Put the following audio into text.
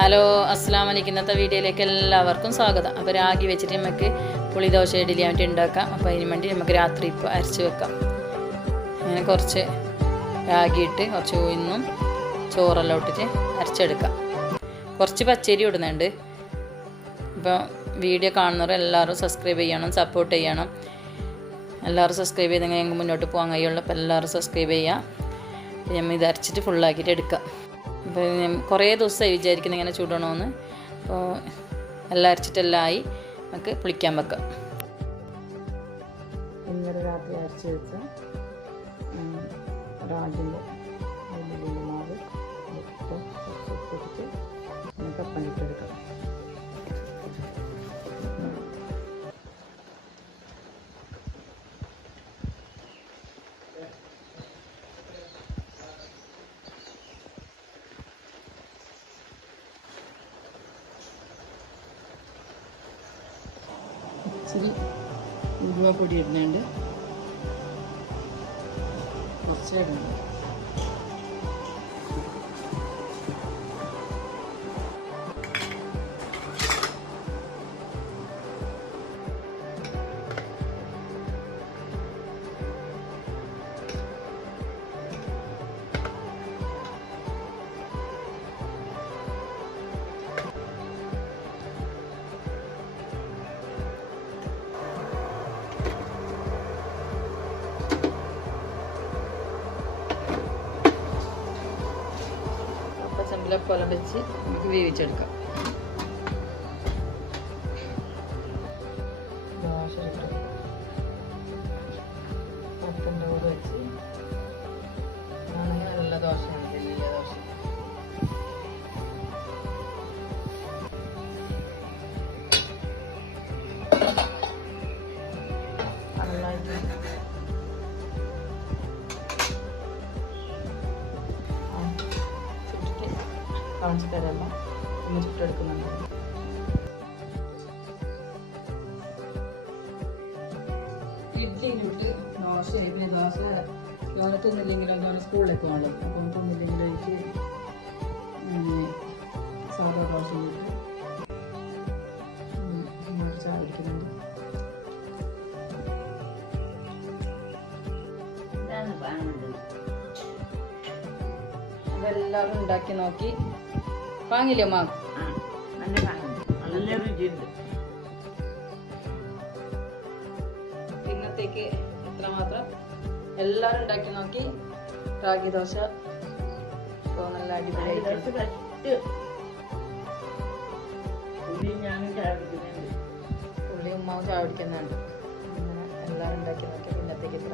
Hello അസ്സലാമു അലൈക്കും. ഇന്നത്തെ വീഡിയോയിലേക്ക് എല്ലാവർക്കും സ്വാഗതം. അപ്പോൾ രാഗി വെച്ചിട്ട് നമുക്ക് പുളിദോശ ഇഡ്ഡലി ആയിട്ട് ഉണ്ടാക്കാം. അപ്പോൾ അതിന് വേണ്ടി നമുക്ക് രാത്രി ഇപ്പോൾ അരച്ച് വെക്കാം. അങ്ങനെ കുറച്ച് രാഗി ഇട്ട് കുറച്ച് ഉഴുന്നും ചോറെല്ലാം ഇട്ടിട്ട് അരച്ചെടുക്കാം. കുറച്ച് പച്ചരി ഇടുന്നുണ്ട്. അപ്പോൾ വീഡിയോ കാണുന്നവർ എല്ലാവരും സബ്സ്ക്രൈബ് ചെയ്യണം, സപ്പോർട്ട് ചെയ്യണം. എല്ലാവരും സബ്സ്ക്രൈബ് ചെയ്തെങ്കിൽ ഞങ്ങൾക്ക് മുന്നോട്ട് പോകാൻ കഴിയുള്ളൂ. അപ്പോൾ എല്ലാവരും സബ്സ്ക്രൈബ് ചെയ്യാം. നമ്മൾ ഇത് അരച്ചിട്ട് ഫുള്ളാക്കിയിട്ട് എടുക്കാം. അപ്പോൾ ഞാൻ കുറേ ദിവസമായി വിചാരിക്കുന്നത് ഇങ്ങനെ ചൂടണമെന്ന്. അപ്പോൾ എല്ലാം അരച്ചിട്ടെല്ലാം ആയി നമുക്ക് പുളിക്കാൻ വെക്കാം. ഇന്നലെ രാത്രി അരച്ച് വെച്ച റാഗിൻ്റെ മാവ് ഇട്ടിട്ട് നമുക്ക് അപ്പം ഇട്ടെടുക്കാം. ഇച്ചിരി ഉലുവപ്പൊടി ഇടുന്നുണ്ട്, കുറച്ച് ഇടുന്നുണ്ട്. ചെമ്പിലൊക്കെ വെച്ച് നമുക്ക് വേവിച്ചെടുക്കാം. ദോശ ഉപ്പിൻ്റെ കൂടെ വെച്ച് നല്ല ദോശയാണ്, വലിയ ദോശ. കാണിച്ചിട്ടല്ല ഒന്ന് ചുട്ടെടുക്കുന്നുണ്ട്. ഇഡ്ഡലിയിലിട്ട് ദോശ ദോശ തിന്നില്ലെങ്കിലും ഞാൻ സ്കൂളിലേക്ക് പോകണം. അപ്പം തിന്നില്ലെങ്കിലും എനിക്ക് സാധാ ദോശ മറിച്ചടിക്കുന്നുണ്ട്. അതെല്ലാവരും ഉണ്ടാക്കി നോക്കി വാങ്ങില്ലേ മാ? ഇന്നത്തേക്ക് എത്രമാത്രം എല്ലാവരും ഉണ്ടാക്കി നോക്കി റാഗി ദോശ ഇപ്പോൾ നല്ല അടിപൊളിയായിട്ട്. പുള്ളി ഉമ്മാവും ചായ കുടിക്കുന്നുണ്ട്. അങ്ങനെ എല്ലാവരും ഉണ്ടാക്കി നോക്കി ഇന്നത്തേക്ക് എത്ര